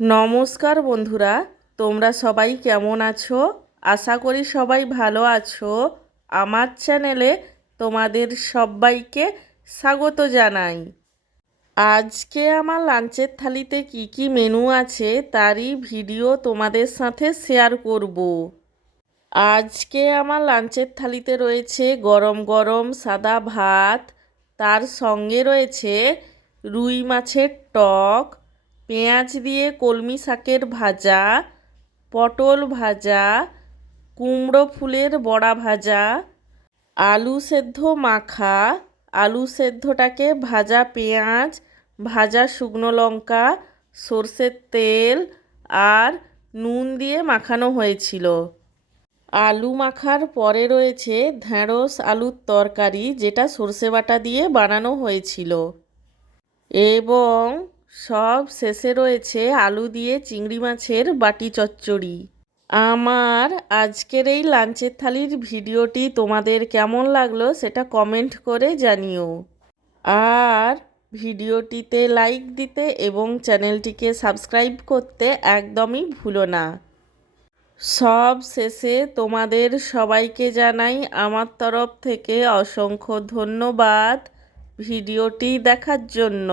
নমস্কার বন্ধুরা, তোমরা সবাই কেমন আছো? আশা করি সবাই ভালো আছো। আমার চ্যানেলে তোমাদের সবাইকে স্বাগত জানাই। আজকে আমার লাঞ্চের থালিতে কি কি মেনু আছে তারই ভিডিও তোমাদের সাথে শেয়ার করব। আজকে আমার লাঞ্চের থালিতে রয়েছে গরম গরম সাদা ভাত, তার সঙ্গে রয়েছে রুই মাছের টক, পেঁয়াজ দিয়ে কলমি শাকের ভাজা, পটল ভাজা, কুমড়ো ফুলের বড়া ভাজা, আলু সেদ্ধ মাখা, আলু সেদ্ধটাকে ভাজা পেঁয়াজ, ভাজা শুকনো লঙ্কা, সর্ষের তেল আর নুন দিয়ে মাখানো হয়েছিল। আলু মাখার পরে রয়েছে ঢ্যাঁড়স আলুর তরকারি, যেটা সর্ষে বাটা দিয়ে বানানো হয়েছিল। এবং সব শেষে রয়েছে আলু দিয়ে চিংড়ি মাছের বাটি চচ্চড়ি। আমার আজকের এই লাঞ্চের থালির ভিডিওটি তোমাদের কেমন লাগলো সেটা কমেন্ট করে জানিও। আর ভিডিওটিতে লাইক দিতে এবং চ্যানেলটিকে সাবস্ক্রাইব করতে একদমই ভুলো না। সব শেষে তোমাদের সবাইকে জানাই আমার তরফ থেকে অসংখ্য ধন্যবাদ ভিডিওটি দেখার জন্য।